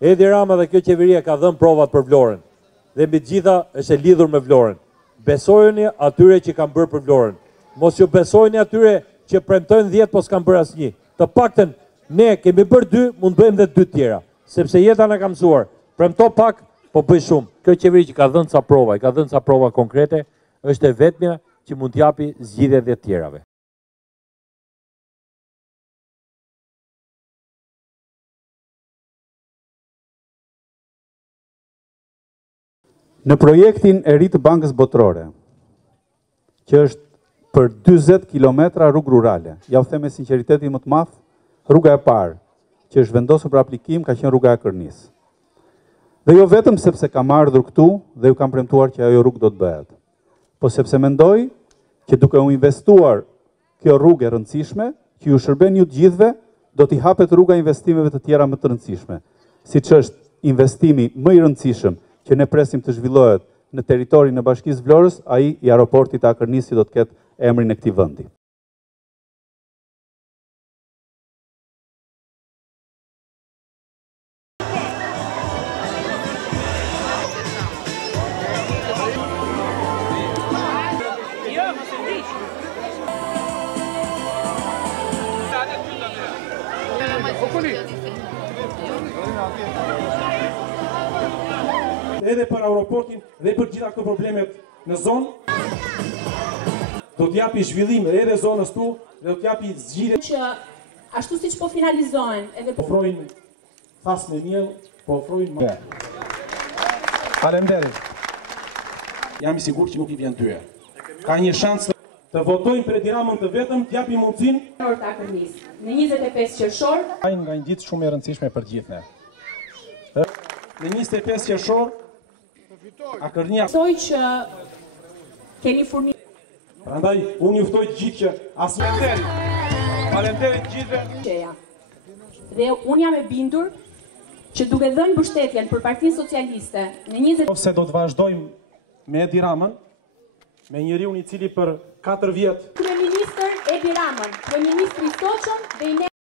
Edi Rama dhe kjo qeveria ka dhënë provat për Vlorën. Dhe mbi gjitha është e lidhur me Vlorën. Besojeni atyre që kanë bërë për Vlorën. Mos ju besojeni atyre që premtojnë 10 po s'kan bërë asnjë. Të paktën ne kemi bërë 2, mund bëjmë edhe 2 tjera, sepse jeta na ka mësuar. Premto pak, po bëj shumë. Kjo qeveri që ka dhënë ca prova, ka dhënë ca prova konkrete, është e vetmja që mund t'japi zgjidhje dhe tjerave. Në projektin e ri të Bankës Botërore, që është për 40 kilometra rrugë rurale, ja u them me sinqeritetin më të madh, rruga e parë që është vendosur për aplikim ka qenë rruga e Kërnis. Dhe jo vetëm sepse kam ardhur këtu dhe ju kam premtuar që ajo rrugë do të bëhet, po sepse mendoj që duke u investuar kjo rrugë e rëndësishme, që ju shërben ju të gjithëve, do t'i hapet rruga investimeve të tjera më të rëndësishme, siç është investimi më i rëndësishëm që ne presim të zhvillohet në territorin e Bashkisë Vlorës, ai i aeroportit të Akërnisit do të ketë emrin e këtij vendi. Edhe për aeroportin dhe për gjitha këto problemet në zonë, do t'japi zhvillim edhe zonës tu, dhe do t'japi zgjidhje që ashtu siç po finalizohen edhe po ofrojnë thas me miell, po ofrojnë më. Faleminderit. Jam i sigurt që nuk i vjen tyre. Ka një shans të votojnë për Edi Ramën të vetëm, t'japi mundësinë të Akërnis. Në 25 qershor, Ai nga një ditë shumë e rëndësishme për gjithë ne. Në 25 qershor, Akërnia. besoj që keni furnizuar. Prandaj unë juftoj gjithë që Faleminderit gjithëve. Dhe unë jam e bindur që duke dhënë mbështetjen për Partinë Socialiste në 20 ose do të vazhdojmë me Edi Ramën, me njeriun i cili për 4 vjet Kryeministër Edi Ramën, Kryeministri Stoçën dhe